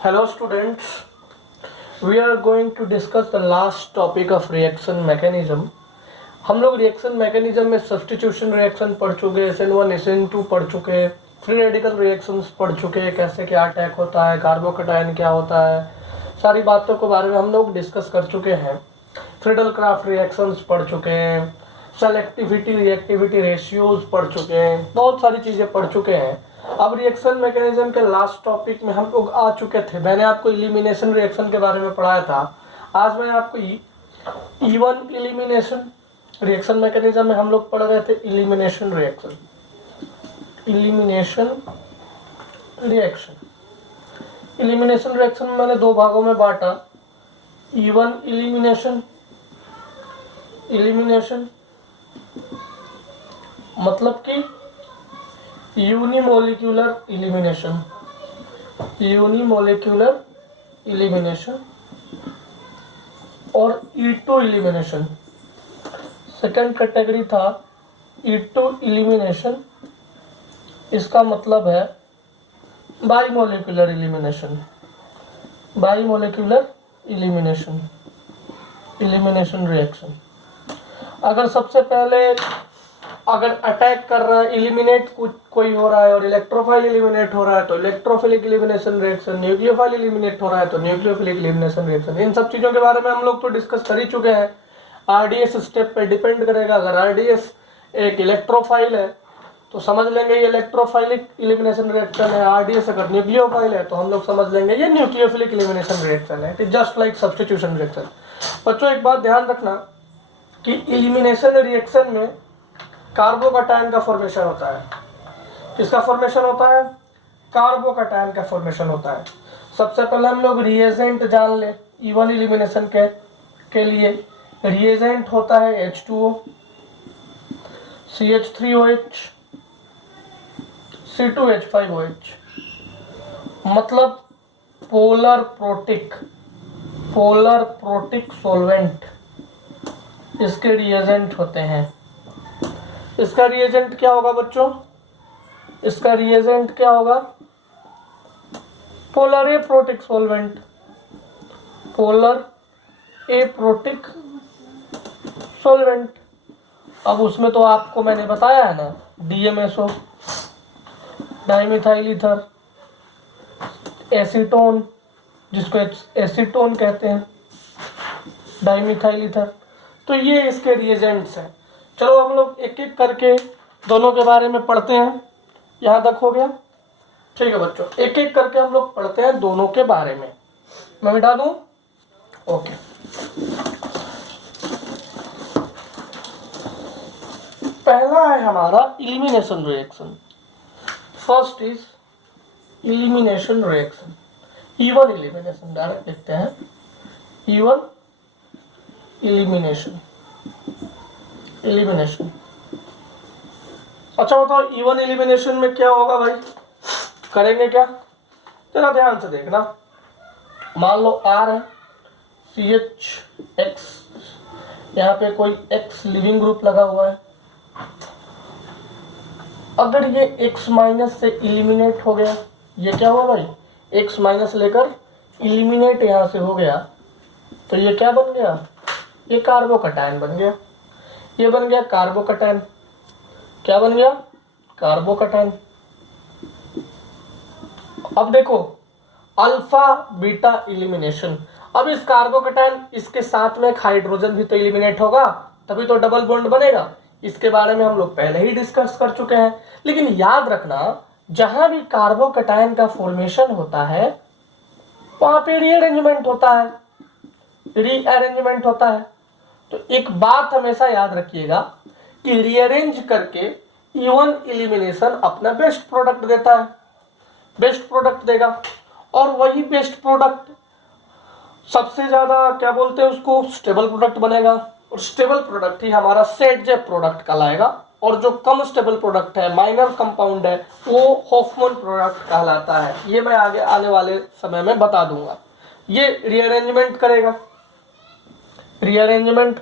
Hello students, we are going to discuss the last topic of reaction mechanism. हम लोग reaction mechanism में substitution reaction पढ़ चुके, SN1 SN2 पढ़ चुके, फ्री रेडिकल रिएक्शंस पढ़ चुके, कैसे क्या अटैक होता है, कार्बोकैटायन क्या होता है, सारी बातों के बारे में हम लोग डिस्कस कर चुके हैं। फ्रीडल क्राफ्ट रिएक्शंस पढ़ चुके हैं, सेलेक्टिविटी रिएक्टिविटी रेशियोज पढ़ चुके हैं, बहुत सारी चीज़ें पढ़ चुके हैं। अब रिएक्शन मैकेनिज्म के लास्ट टॉपिक में हम लोग आ चुके थे। मैंने आपको इलिमिनेशन रिएक्शन के बारे में पढ़ाया था। आज मैं आपको E1 इलिमिनेशन रिएक्शन मैकेनिज्म में हम लोग पढ़ रहे थे इलिमिनेशन रिएक्शन। इलिमिनेशन रिएक्शन में मैंने दो भागों में बांटा। E1 इलिमिनेशन मतलब कि यूनिमोलिक्यूलर इलिमिनेशन और E2 इलिमिनेशन। सेकंड कैटेगरी था E2 इलिमिनेशन, इसका मतलब है बाइमोलिक्यूलर इलिमिनेशन रिएक्शन। अगर सबसे पहले अगर अटैक कर रहा है, इलिमिनेट कोई हो रहा है और इलेक्ट्रोफाइल इलिमिनेट हो रहा है तो electrophilic elimination reaction, nucleophile eliminate हो रहा है तो न्यूक्लियोफिलिक इलिमिनेशन रिएक्शन। इन सब चीज़ों के बारे में हम लोग तो डिस्कस कर ही चुके हैं। आरडीएस स्टेप पे डिपेंड करेगा। अगर आरडीएस एक इलेक्ट्रोफाइल है तो समझ लेंगे ये इलेक्ट्रोफाइलिक इलिमिनेशन रिएक्शन है। आरडीएस अगर न्यूक्लियोफाइल है तो हम लोग समझ लेंगे ये न्यूक्लियोफिलिक इलिमिनेशन रिएक्शन है। It is just like substitution reaction. बच्चों एक बात ध्यान रखना कि इलिमिनेशन रिएक्शन में कार्बोकैटायन का फॉर्मेशन होता है। किसका फॉर्मेशन होता है? कार्बोकैटायन का फॉर्मेशन होता है। सबसे पहले हम लोग रिएजेंट जान ले। E1 इलिमिनेशन के लिए रिएजेंट होता है H2O, CH3OH, C2H5OH, मतलब पोलर प्रोटिक सॉल्वेंट इसके रिएजेंट होते हैं। इसका रिएजेंट क्या होगा बच्चों? इसका रिएजेंट क्या होगा? Polar aprotic solvent, polar aprotic solvent. अब उसमें तो आपको मैंने बताया है ना, DMSO, डाइमिथाइल ईथर, एसीटोन, जिसको एसीटोन कहते हैं, डाइमिथाइल ईथर। तो ये इसके रिएजेंट्स हैं। चलो हम लोग एक एक करके दोनों के बारे में पढ़ते हैं। यहाँ तक हो गया? ठीक है बच्चों, एक एक करके हम लोग पढ़ते हैं दोनों के बारे में। मैं मिटा दूं? ओके। पहला है हमारा elimination reaction. First is elimination reaction, E1 elimination. Direct लिखते हैं E1 इलिमिनेशन। अच्छा बताओ E1 इलिमिनेशन में क्या होगा भाई? करेंगे क्या? जरा ध्यान से देखना। मान लो R है, CH, यहाँ पे कोई X लिविंग ग्रुप लगा हुआ है। अगर ये X माइनस से इलिमिनेट हो गया, ये क्या हुआ भाई? X माइनस लेकर इलिमिनेट यहाँ से हो गया, तो ये क्या बन गया? ये कार्बोकैटायन बन गया। ये बन गया कार्बोकैटायन। क्या बन गया? कार्बोकैटायन। अब देखो अल्फा बीटा इलिमिनेशन। अब इस कार्बोकैटायन, इसके साथ में एक हाइड्रोजन भी तो इलिमिनेट होगा, तभी तो डबल बॉन्ड बनेगा। इसके बारे में हम लोग पहले ही डिस्कस कर चुके हैं। लेकिन याद रखना, जहां भी कार्बोकैटायन का फॉर्मेशन होता है वहां पे रीअरेंजमेंट होता है। तो एक बात हमेशा याद रखिएगा कि रीअरेंज करके E1 इलिमिनेशन अपना बेस्ट प्रोडक्ट देता है, बेस्ट प्रोडक्ट देगा। और वही बेस्ट प्रोडक्ट सबसे ज्यादा क्या बोलते हैं उसको? स्टेबल प्रोडक्ट बनेगा। और स्टेबल प्रोडक्ट ही हमारा सेट जेप प्रोडक्ट कहलाएगा। और जो कम स्टेबल प्रोडक्ट है, माइनर कंपाउंड है, वो हॉफमैन प्रोडक्ट कहलाता है। ये मैं आगे आने वाले समय में बता दूंगा। ये रीअरेंजमेंट करेंगे। रीअरेंजमेंट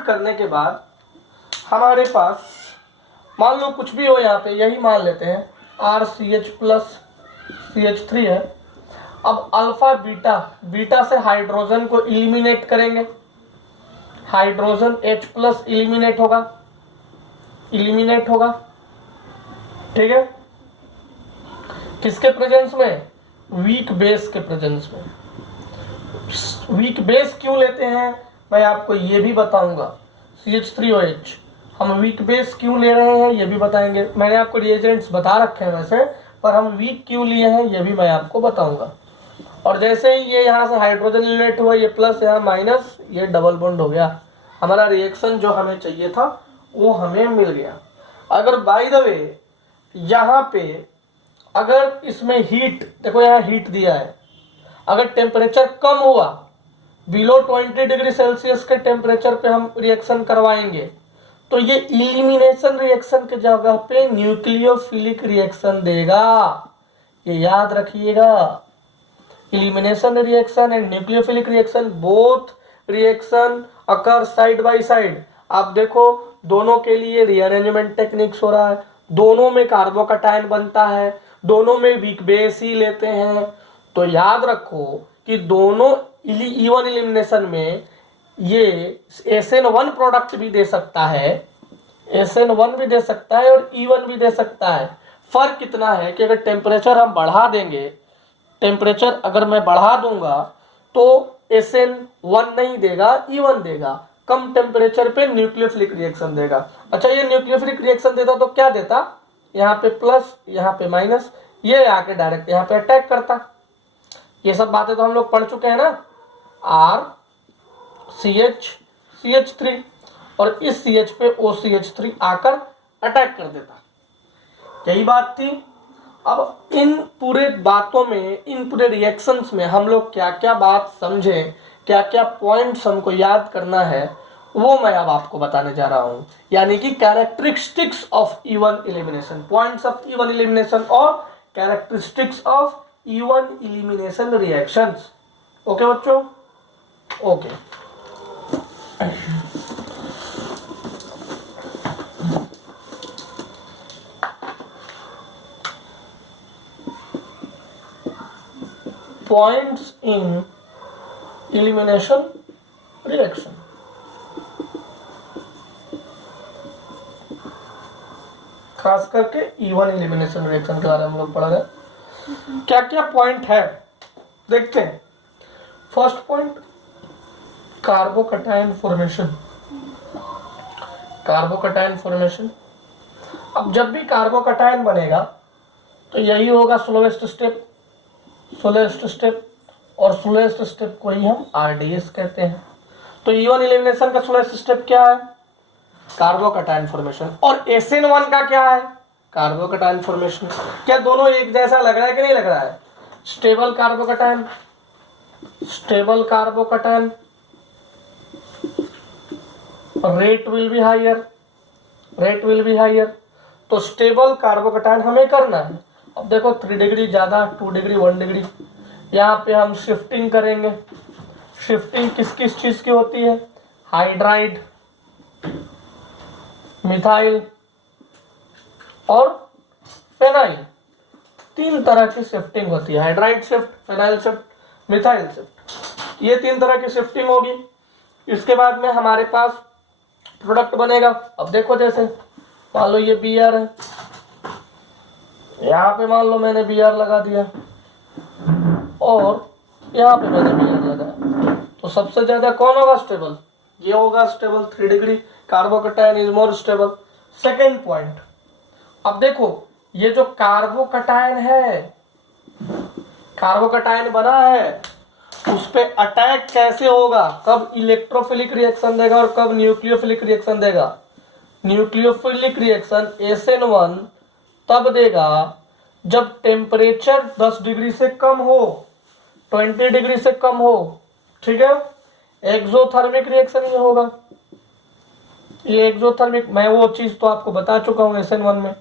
करने के बाद हमारे पास मान लो कुछ भी हो यहाँ पे, यही मान लेते हैं RCH प्लस CH3 है। अब अल्फा बीटा, बीटा से हाइड्रोजन को इलिमिनेट करेंगे, हाइड्रोजन H प्लस इलिमिनेट होगा, इलिमिनेट होगा, ठीक है, किसके प्रेजेंस में? वीक बेस के प्रेजेंस में। वीक बेस क्यों लेते हैं मैं आपको ये भी बताऊंगा। CH3OH हम वीक बेस क्यों ले रहे हैं ये भी बताएंगे। मैंने आपको रिएजेंट्स बता रखे हैं वैसे, पर हम वीक क्यों लिए हैं ये भी मैं आपको बताऊंगा। और जैसे ही ये यहाँ से हाइड्रोजन इलिमिनेट हुआ, ये प्लस यहाँ माइनस, ये डबल बॉन्ड हो गया, हमारा रिएक्शन जो हमें चाहिए था वो हमें मिल गया। अगर बाय द वे यहाँ पे अगर इसमें हीट, देखो यहाँ हीट दिया है, अगर टेम्परेचर कम हुआ, बिलो 20 डिग्री सेल्सियस के टेम्परेचर पे हम रिएक्शन करवाएंगे, तो ये इलिमिनेशन रिएक्शन के जगह पे न्यूक्लियोफिलिक रिएक्शन देगा, ये याद रखिएगा। elimination reaction and nucleophilic reaction both reaction occur side by side। आप देखो दोनों के लिए रीअरेंजमेंट टेक्निक्स हो रहा है, दोनों में कार्बोकटायन बनता है, दोनों में वीक बेस ही लेते हैं। तो याद रखो कि दोनों इवन एलिमिनेशन में ये SN1 प्रोडक्ट भी दे सकता है, SN1 भी दे सकता है और E1 भी दे सकता है। फर्क कितना है कि अगर टेम्परेचर हम बढ़ा देंगे, टेम्परेचर अगर मैं बढ़ा दूंगा तो SN1 नहीं देगा, E1 देगा, कम टेम्परेचर पे न्यूक्लियोफिलिक रिएक्शन देगा। अच्छा, ये न्यूक्लियोफिलिक रिएक्शन देता तो क्या देता? यहाँ पे प्लस, यहाँ पे माइनस, ये आके डायरेक्ट यहाँ पे अटैक करता। ये सब बातें तो हम लोग पढ़ चुके हैं ना, RCH CH3 और इस CH पे OCH3 आकर अटैक कर देता, यही बात थी। अब इन पूरे बातों में, इन पूरे रिएक्शंस में हम लोग क्या क्या बात समझें, क्या क्या पॉइंट्स हमको याद करना है, वो मैं अब आपको बताने जा रहा हूं। यानी कि characteristics of E one elimination, points of E one elimination और characteristics of E one elimination reactions. Okay बच्चों, okay. Points in elimination reaction. खास करके इवन एलिमिनेशन रिएक्शन के बारे में हम लोग पढ़ रहे हैं। क्या क्या पॉइंट है देखते हैं। First point, carbocation formation. Carbocation formation, अब जब भी कार्बोकटायन बनेगा तो यही होगा स्लोएस्ट स्टेप, स्लोएस्ट स्टेप, और स्लोएस्ट स्टेप को ही हम RDS कहते हैं। तो इवन एलिमिनेशन का स्लोएस्ट स्टेप क्या है? Carbocation formation. और SN1 का क्या है? Carbocation formation. क्या दोनों एक जैसा लग रहा है कि नहीं लग रहा है? Stable carbocation, stable carbocation, rate will be higher, rate will be higher. तो स्टेबल कार्बोकटायन हमें करना है। अब देखो 3 डिग्री ज़्यादा, 2 डिग्री, 1 डिग्री, यहाँ पे हम शिफ्टिंग करेंगे। शिफ्टिंग किस किस चीज़ की होती है? हाइड्राइड, मिथाइल और फेनाइल, 3 तरह की शिफ्टिंग होती है। Hydride shift, phenyl shift, methyl shift, ये 3 तरह की शिफ्टिंग होगी। इसके बाद में हमारे पास प्रोडक्ट बनेगा। अब देखो जैसे मान लो ये Br है, यहाँ पे मान लो मैंने Br लगा दिया और यहाँ पे मैंने Br लगाया, तो सबसे ज्यादा कौन होगा स्टेबल? ये होगा stable, 3 degree. Carbocation is more stable. Second point, अब देखो ये जो कार्बोकटायन है, कार्बोकटायन बना है, उस पे अटैक कैसे होगा? कब इलेक्ट्रोफिलिक रिएक्शन देगा और कब न्यूक्लियोफिलिक रिएक्शन देगा? न्यूक्लियोफिलिक रिएक्शन SN1 तब देगा जब टेम्परेचर 10 डिग्री से कम हो, 20 डिग्री से कम हो, ठीक है। एक्सोथर्मिक रिएक्शन ये होगा, ये एक्सोथर्मिक, मैं वो चीज तो आपको बता चुका हूँ SN1 में।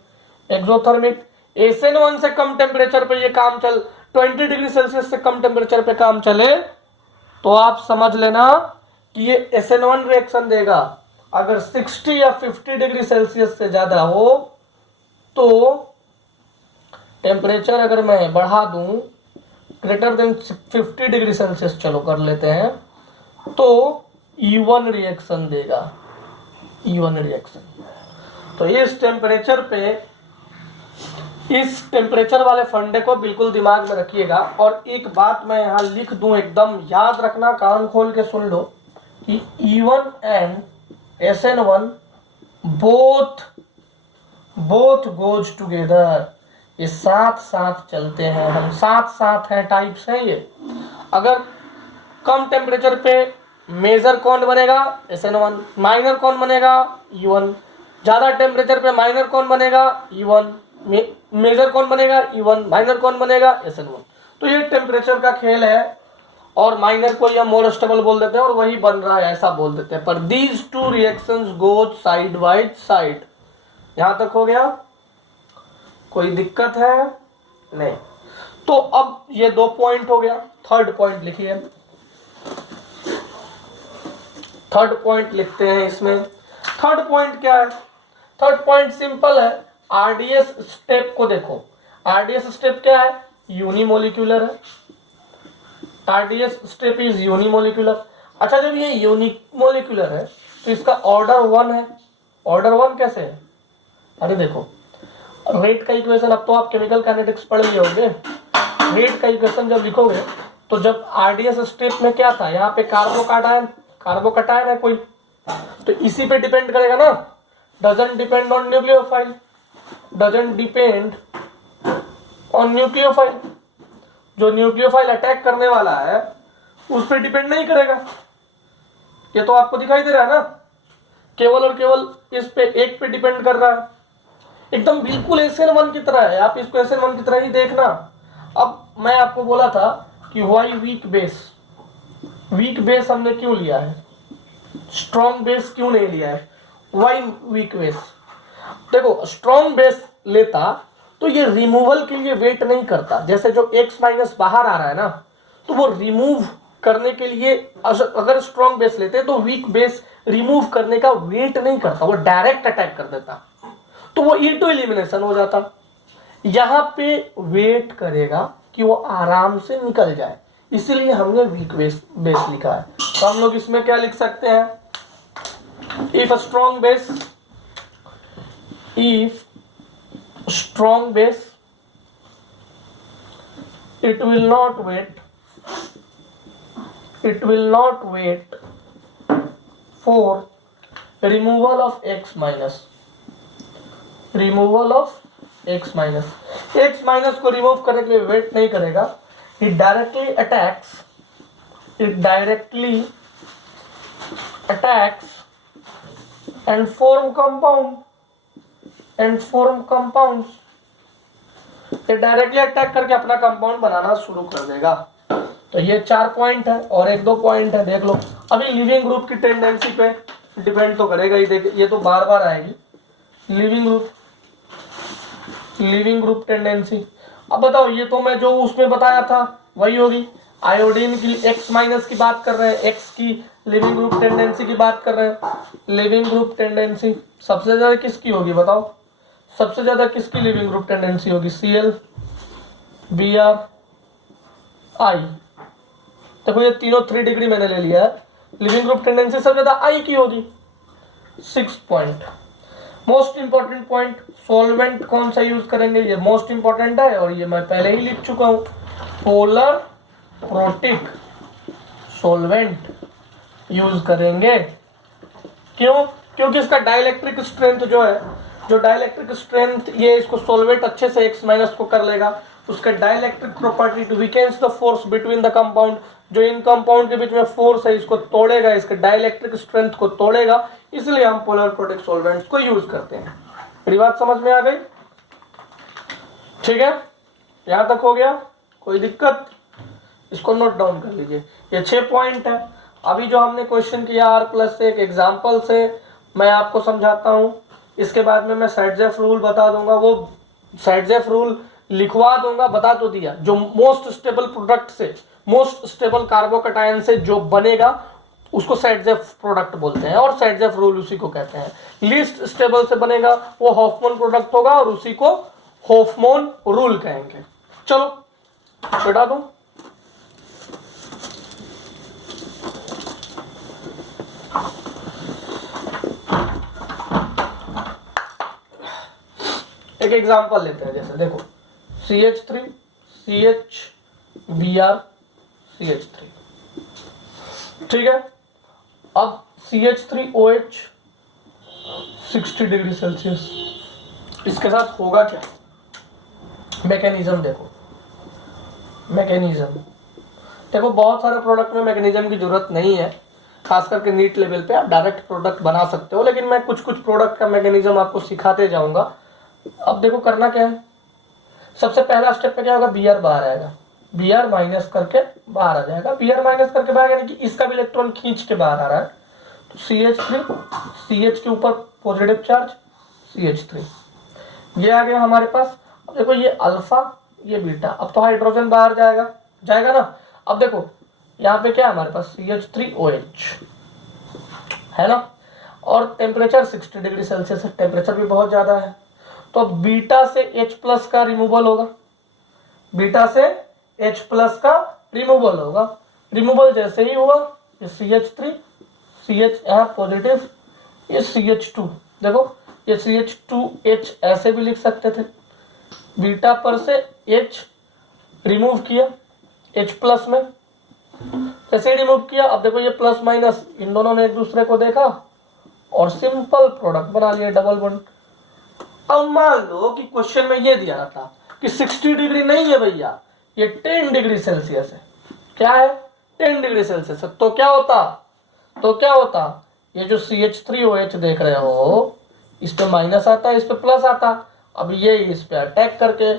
एक्सोथर्मिक, SN1 से कम टेम्परेचर पे ये काम 20 डिग्री सेल्सियस से कम टेम्परेचर पे काम चले तो आप समझ लेना कि ये SN1 रिएक्शन देगा। अगर 60 या 50 डिग्री सेल्सियस से ज़्यादा हो तो टेम्परेचर अगर मैं बढ़ा दूं ग्रेटर देन 50 डिग्री सेल्सियस, चलो कर लेते हैं, तो E1 रिएक्शन देगा, E1 रिएक्शन। तो इस टेम्परेचर वाले फंडे को बिल्कुल दिमाग में रखिएगा। और एक बात मैं यहाँ लिख दूं, एकदम याद रखना, कान खोल के सुन लो कि E1 and SN1 both goes together, ये साथ साथ चलते हैं, हम साथ साथ हैं टाइप्स हैं ये। अगर कम टेम्परेचर पे मेजर कौन बनेगा? SN1। माइनर कौन बनेगा? E1। ज़्यादा टेम्परेचर पे माइनर कौन बनेगा? E1। मेजर कौन बनेगा? E1। माइनर कौन बनेगा? SN1। तो ये टेम्परेचर का खेल है, और माइनर को या मोर स्टेबल बोल देते हैं और वही बन रहा है ऐसा बोल देते हैं। पर these two reactions goes side by side. यहां तक हो गया? कोई दिक्कत है? नहीं। तो अब ये 2 पॉइंट हो गया। थर्ड पॉइंट लिखिए, थर्ड पॉइंट लिखते हैं इसमें। थर्ड पॉइंट क्या है? थर्ड पॉइंट सिंपल है, आरडीएस स्टेप को देखो। आरडीएस स्टेप क्या है? यूनिमोलिक्यूलर है। RDS step is unimolecular. अच्छा, जब ये यूनिमोलिक्यूलर है तो इसका ऑर्डर 1 है। ऑर्डर 1 कैसे है? अरे देखो, रेट का इक्वेशन अब तो आप केमिकल काइनेटिक्स पढ़ लिए होंगे। रेट का इक्वेशन जब लिखोगे तो जब आरडीएस स्टेप में क्या था, यहाँ पे कार्बोकटायन है कोई, तो इसी पे डिपेंड करेगा ना। Doesn't depend on nucleophile, doesn't depend on nucleophile. जो न्यूक्लियोफाइल अटैक करने वाला है उस पर डिपेंड नहीं करेगा। ये तो आपको दिखाई दे रहा है ना, केवल और केवल इस पे एक पे डिपेंड कर रहा है। एकदम बिल्कुल SN1 की तरह है, आप इसको SN1 की तरह ही देखना। अब मैं आपको बोला था कि why weak base, weak base हमने क्यों लिया है, स्ट्रॉन्ग बेस क्यों नहीं लिया है? Why weak base? देखो, स्ट्रॉन्ग बेस लेता तो ये रिमूवल के लिए वेट नहीं करता। जैसे जो X माइनस बाहर आ रहा है ना, तो वो रिमूव करने के लिए अगर स्ट्रॉन्ग बेस लेते तो वीक बेस रिमूव करने का वेट नहीं करता, वो डायरेक्ट अटैक कर देता, तो वो E2 एलिमिनेशन हो जाता। यहां पे वेट करेगा कि वो आराम से निकल जाए, इसीलिए हमने वीक बेस लिखा है। तो हम लोग इसमें क्या लिख सकते हैं? If strong base it will not wait for removal of X minus को रिमूव करने के लिए वेट नहीं करेगा। it directly attacks and form compounds। ये डायरेक्टली अटैक करके अपना कंपाउंड बनाना शुरू कर देगा। तो ये 4 पॉइंट है और 1-2 पॉइंट है, देख लो। अभी लिविंग ग्रुप की टेंडेंसी पे डिपेंड तो करेगा ही, देख ये तो बार बार आएगी। Leaving group tendency. अब बताओ, ये तो मैं जो उसमें बताया था वही होगी। आयोडीन की X माइनस की बात कर रहे हैं, X की लिविंग ग्रुप टेंडेंसी की बात कर रहे हैं। लिविंग ग्रुप टेंडेंसी सबसे ज्यादा किसकी होगी बताओ? सबसे ज्यादा किसकी लिविंग ग्रुप टेंडेंसी होगी? Cl, Br, I। देखो ये तीनों 3 डिग्री मैंने ले लिया है। लिविंग ग्रुप टेंडेंसी सबसे ज्यादा I की होगी। 6 point. Most important point, solvent कौन सा यूज करेंगे, ये मोस्ट इंपॉर्टेंट है और ये मैं पहले ही लिख चुका हूं। पोलर प्रोटिक सॉल्वेंट यूज करेंगे। क्यों? क्योंकि इसका डाइलेक्ट्रिक स्ट्रेंथ जो डाइलेक्ट्रिक स्ट्रेंथ, ये इसको सॉल्वेंट अच्छे से X माइनस को कर लेगा। उसका dielectric property to weakens the force between the compound, जो इन कंपाउंड के बीच में फोर्स है इसको तोड़ेगा, इसके डाइलेक्ट्रिक स्ट्रेंथ को तोड़ेगा। इसलिए हम पोलर प्रोटिक सॉल्वेंट्स को यूज करते हैं। मेरी बात समझ में आ गई? ठीक है, यहां तक हो गया? कोई दिक्कत? इसको नोट डाउन कर लीजिए। ये 6 पॉइंट है। अभी जो हमने क्वेश्चन किया R+ से एक एग्जाम्पल से मैं आपको समझाता हूं। इसके बाद में मैं साइडजेफ रूल बता दूंगा, वो साइडजेफ रूल लिखवा दूंगा, बता तो दिया। जो मोस्ट स्टेबल प्रोडक्ट से, मोस्ट स्टेबल कार्बोकटायन से जो बनेगा उसको साइडजेफ प्रोडक्ट बोलते हैं, और साइडजेफ रूल उसी को कहते हैं। लीस्ट स्टेबल से बनेगा वो हॉफमैन प्रोडक्ट होगा और उसी को हॉफमैन रूल कहेंगे। चलो छुड़ा दूं। एक एग्जांपल लेते हैं, जैसे देखो CH3 CH Br CH3, ठीक है। अब CH3OH 60 डिग्री सेल्सियस, इसके साथ होगा क्या? मैकेनिज्म देखो, मैकेनिज्म देखो, बहुत सारे प्रोडक्ट में मैकेनिज्म की जरूरत नहीं है, खास करके नीट लेवल पे आप डायरेक्ट प्रोडक्ट बना सकते हो, लेकिन मैं कुछ कुछ प्रोडक्ट का मैकेनिज्म आपको सिखाते जाऊंगा। अब देखो करना क्या है, सबसे पहला स्टेप पे क्या होगा, Br बाहर आएगा, Br माइनस करके बाहर आ जाएगा, Br माइनस करके बाहर, यानी कि इसका भी इलेक्ट्रॉन खींच के बाहर आ रहा है, तो CH3 CH के ऊपर पॉजिटिव चार्ज CH3, ये आ गया हमारे पास। अब देखो ये अल्फा ये बीटा, अब तो हाइड्रोजन बाहर जाएगा, जाएगा ना। अब देखो यहाँ पे क्या है हमारे पास, CH3OH है ना, और टेम्परेचर 60 डिग्री सेल्सियस है, टेम्परेचर भी बहुत ज्यादा है, तो बीटा से H+ का रिमूवल होगा, बीटा से H+ का रिमूवल होगा। रिमूवल जैसे ही हुआ, ये CH3 CH यहाँ पॉजिटिव, ये CH2, देखो ये CH2H ऐसे भी लिख सकते थे, बीटा पर से H रिमूव किया H+ में, जैसे ही रिमूव किया, अब देखो ये प्लस माइनस इन दोनों ने एक दूसरे को देखा और सिंपल प्रोडक्ट बना लिया, डबल बॉन्ड। अब मान लो कि क्वेश्चन में ये दिया था कि 60 डिग्री नहीं है भैया, ये 10 डिग्री सेल्सियस है, क्या है 10 डिग्री सेल्सियस है, तो क्या होता, ये जो CH3OH देख रहे हो, इस पे माइनस आता, इस पे प्लस आता, अब ये इस पे अटैक करके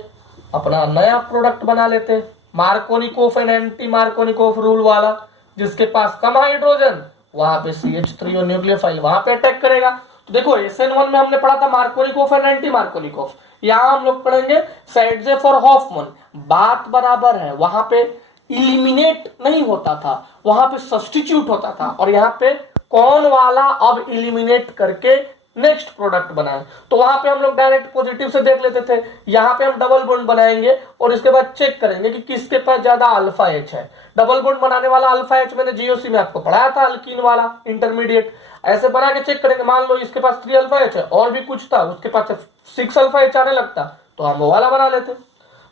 अपना नया प्रोडक्ट बना लेते, Markovnikov and anti Markovnikov rule वाला, जिसके पास कम हाइड्रोजन वहां पे CH3 और न्यूक्लियोफाइल वहां पे अटैक करेगा। तो देखो SN1 में हमने पढ़ा था मार्कोनिकोफ एंड एंटी मार्कोनिकोफ, यहाँ हम लोग पढ़ेंगे साइडजेफ और हॉफमैन, बात बराबर है, वहां पे इलिमिनेट नहीं होता था, वहां पे सब्स्टिट्यूट होता था, और यहाँ पे कौन वाला अब इलिमिनेट करके नेक्स्ट प्रोडक्ट बनाए, तो वहां पे हम लोग डायरेक्ट पॉजिटिव से देख लेते थे, यहाँ पे हम डबल बॉन्ड बनाएंगे और इसके बाद चेक करेंगे कि किसके पास ज्यादा अल्फा H है। डबल बॉन्ड बनाने वाला अल्फा H मैंने GOC में आपको पढ़ाया था, अल्कीन वाला इंटरमीडिएट, ऐसे बना के चेक करेंगे, मान लो इसके पास 3 अल्फा H है और भी कुछ था, उसके पास 6 अल्फा H आने लगता, तो हम वो वाला बना लेते।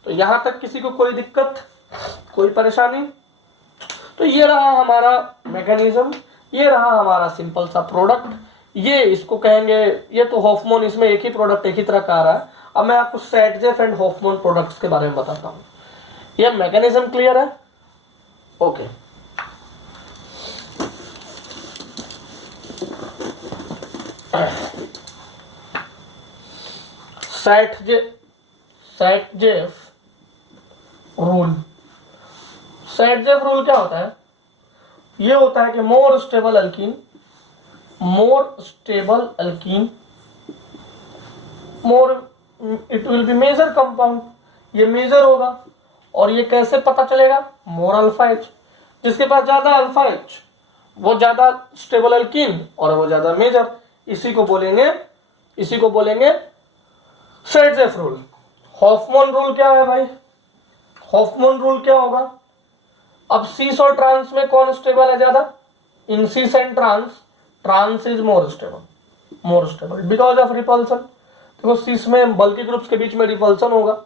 तो यहां तक किसी को कोई दिक्कत, कोई परेशानी? तो ये रहा हमारा मैकेनिज्म, ये रहा हमारा सिंपल सा प्रोडक्ट, ये इसको कहेंगे, ये तो हॉफमैन, इसमें एक ही प्रोडक्ट एक ही तरह का आ रहा है। अब मैं आपको साइडजेफ एंड हॉफमैन प्रोडक्ट्स के बारे में बताता हूँ। ये मैकेनिज्म क्लियर है? Okay. Saytzeff rule, Saytzeff rule क्या होता है? ये होता है कि more stable alkene, more it will be major compound, ये मेजर होगा, और ये कैसे पता चलेगा? मोर अल्फा H, जिसके पास ज्यादा अल्फा H वो ज्यादा स्टेबल अल्कीन और वो ज्यादा मेजर, इसी को बोलेंगे साइडजेफ रूल। हॉफमैन रूल क्या है भाई? हॉफमैन रूल क्या होगा? अब सीस और ट्रांस में कौन स्टेबल है ज्यादा? इन cis and trans is more stable because of repulsion. देखो सीस में बल्कि ग्रुप्स के बीच में रिपल्सन होगा,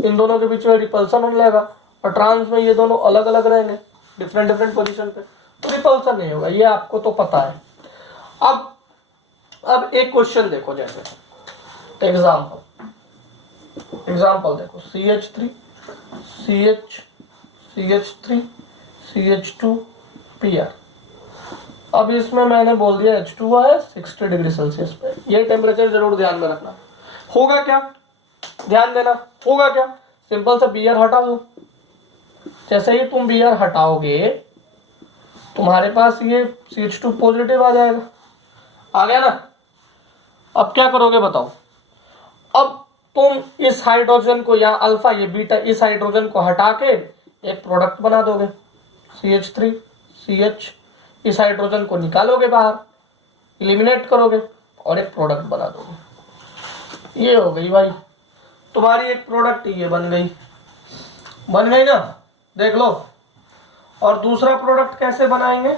इन दोनों के बीच में रिपल्सन होने लगेगा, और ट्रांस में ये दोनों अलग अलग रहेंगे डिफरेंट पोजीशन पे, तो रिपल्सन नहीं होगा, ये आपको तो पता है। अब एक क्वेश्चन देखो, जैसे एग्जाम्पल देखो, CH3 CH3 CH2 Pr। अब इसमें मैंने बोल दिया H2 है 60 डिग्री सेल्सियस पे, ये टेम्परेचर जरूर ध्यान में रखना। होगा क्या, ध्यान देना, होगा क्या? सिंपल सा Br हटा दो, जैसे ही तुम Br हटाओगे तुम्हारे पास ये CH2 पॉजिटिव आ जाएगा, आ गया ना। अब क्या करोगे बताओ? अब तुम इस हाइड्रोजन को, या अल्फा ये बीटा, इस हाइड्रोजन को हटा के एक प्रोडक्ट बना दोगे, CH3 CH इस हाइड्रोजन को निकालोगे बाहर, इलिमिनेट करोगे और एक प्रोडक्ट बना दोगे। ये हो गई भाई तुम्हारी एक प्रोडक्ट, ये बन गई ना, देख लो। और दूसरा प्रोडक्ट कैसे बनाएंगे,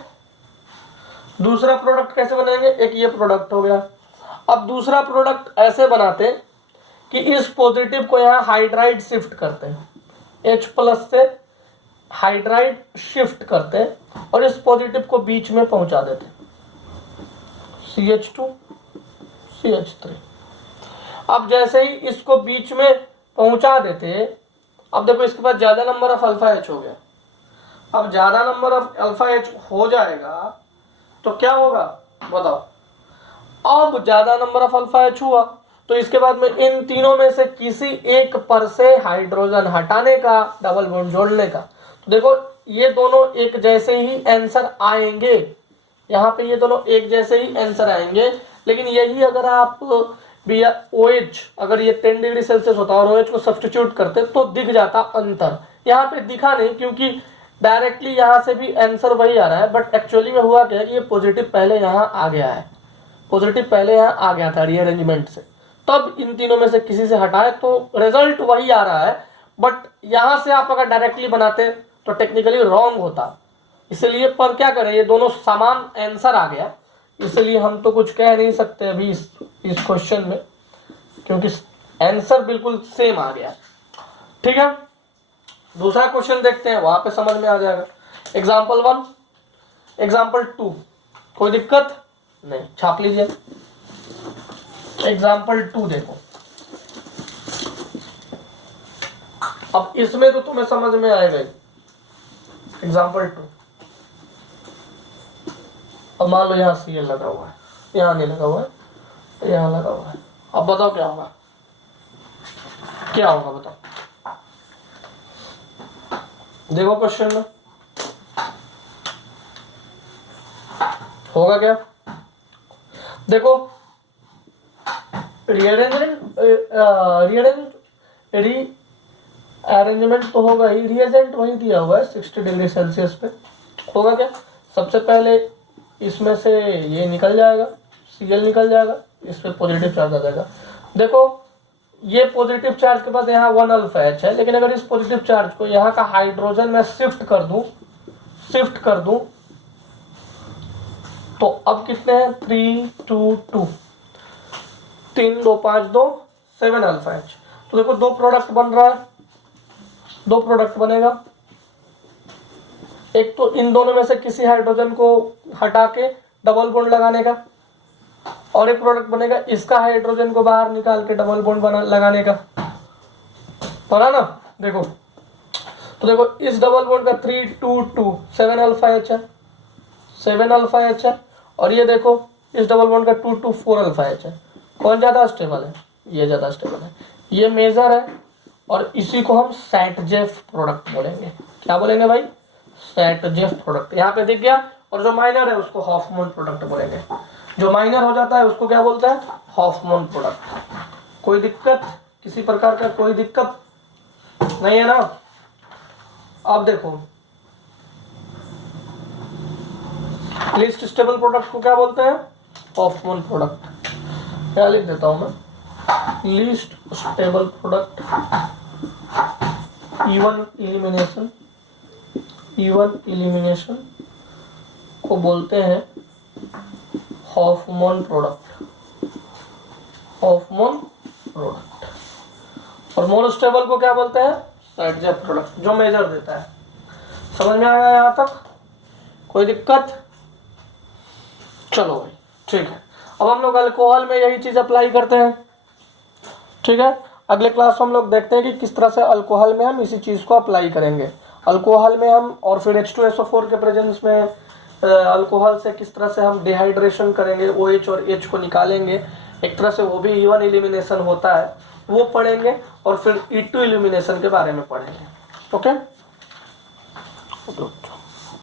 एक ये प्रोडक्ट हो गया। अब दूसरा प्रोडक्ट ऐसे बनाते हैं कि इस पॉजिटिव को यहाँ हाइड्राइड शिफ्ट करते हैं, H+ से हाइड्राइड शिफ्ट करते हैं और इस पॉजिटिव को बीच में पहुंचा देते हैं, CH2 CH3। अब जैसे ही इसको बीच में पहुंचा देते, अब देखो इसके पास ज्यादा नंबर ऑफ अल्फा H हो गया। अब ज्यादा नंबर ऑफ अल्फा H हो जाएगा तो क्या होगा बताओ। अब ज्यादा नंबर ऑफ अल्फा H हुआ तो इसके बाद में इन तीनों में से किसी एक पर से हाइड्रोजन हटाने का, डबल बॉन्ड जोड़ने का। तो देखो ये दोनों एक जैसे ही आंसर आएंगे, यहाँ पे ये दोनों एक जैसे ही आंसर आएंगे। लेकिन यही अगर आप भैया OH अगर ये 10 डिग्री सेल्सियस होता और OH को सब्स्टिट्यूट करते तो दिख जाता अंतर। यहाँ पे दिखा नहीं क्योंकि डायरेक्टली यहाँ से भी आंसर वही आ रहा है, बट एक्चुअली में हुआ क्या है कि ये पॉजिटिव पहले यहाँ आ गया है, पॉजिटिव पहले यहाँ आ गया था रीअरेंजमेंट से, तब इन तीनों में से किसी से हटाए तो रिजल्ट वही आ रहा है। बट यहाँ से आप अगर डायरेक्टली बनाते तो टेक्निकली रॉन्ग होता, इसलिए पर क्या करें, ये दोनों समान आंसर आ गया, इसलिए हम तो कुछ कह नहीं सकते अभी इस क्वेश्चन में, क्योंकि आंसर बिल्कुल सेम आ गया। ठीक है, दूसरा क्वेश्चन देखते हैं, वहां पे समझ में आ जाएगा। एग्जाम्पल 1, एग्जाम्पल 2, कोई दिक्कत नहीं, छाप लीजिए। एग्जाम्पल 2 देखो, अब इसमें तो तुम्हें समझ में आएगा ही। एग्जाम्पल 2, अब मान लो यहाँ Cl लगा हुआ है, यहाँ नहीं लगा हुआ है, यहाँ लगा हुआ है। अब बताओ क्या होगा, बताओ। देखो क्वेश्चन में होगा क्या, देखो रीअरेंजमेंट तो होगा ही, रिएजेंट वही दिया हुआ है 60 डिग्री सेल्सियस पे। होगा क्या, सबसे पहले इसमें से ये निकल जाएगा, Cl निकल जाएगा, इस पे पॉजिटिव चार्ज आ जाएगा। देखो ये पॉजिटिव चार्ज के बाद यहाँ 1 अल्फा H है, लेकिन अगर इस पॉजिटिव चार्ज को यहाँ का हाइड्रोजन में शिफ्ट कर दूं तो अब कितने हैं, 3 2 2, 3 2 5 2 7 अल्फा H। तो देखो दो प्रोडक्ट बन रहा है, दो प्रोडक्ट बनेगा। एक तो इन दोनों में से किसी हाइड्रोजन को हटा के डबल बॉन्ड लगाने का, और एक प्रोडक्ट बनेगा इसका हाइड्रोजन को बाहर निकाल के डबल बॉन्ड लगाने का, पता ना। देखो तो देखो इस डबल बॉन्ड का 3 2 2 7 अल्फा H है, 7 अल्फा H है, और ये देखो इस डबल बॉन्ड का 2 2 4 अल्फा H है। कौन ज्यादा स्टेबल है, ये ज्यादा स्टेबल है, ये मेजर है, और इसी को हम सेट-जेफ प्रोडक्ट बोलेंगे। क्या बोलेंगे भाई, सेट-जेफ प्रोडक्ट। यहाँ पे दिख गया, और जो माइनर है उसको हॉफमैन प्रोडक्ट बोलेंगे। जो माइनर हो जाता है उसको क्या बोलते हैं, हॉफमैन प्रोडक्ट। कोई दिक्कत, किसी प्रकार का कोई दिक्कत नहीं है ना। अब देखो लीस्ट स्टेबल प्रोडक्ट को क्या बोलते हैं, हॉफमैन प्रोडक्ट। क्या लिख देता हूं मैं, least stable product, even elimination को बोलते हैं हॉफमैन प्रोडक्ट, और मोर स्टेबल को क्या बोलते हैं, सेट-जेफ प्रोडक्ट, जो मेजर देता है। समझ में आया यहाँ तक, कोई दिक्कत, चलो भाई ठीक है। अब हम लोग अल्कोहल में यही चीज अप्लाई करते हैं, ठीक है। अगले क्लास में हम लोग देखते हैं कि किस तरह से अल्कोहल में हम इसी चीज को अप्लाई करेंगे। अल्कोहल में हम, और फिर H2SO4 के प्रेजेंस में अल्कोहल से किस तरह से हम डिहाइड्रेशन करेंगे, OH और H को निकालेंगे, एक तरह से वो भी इवन एलिमिनेशन होता है, वो पढ़ेंगे, और फिर E2 एलिमिनेशन के बारे में पढ़ेंगे। ओके।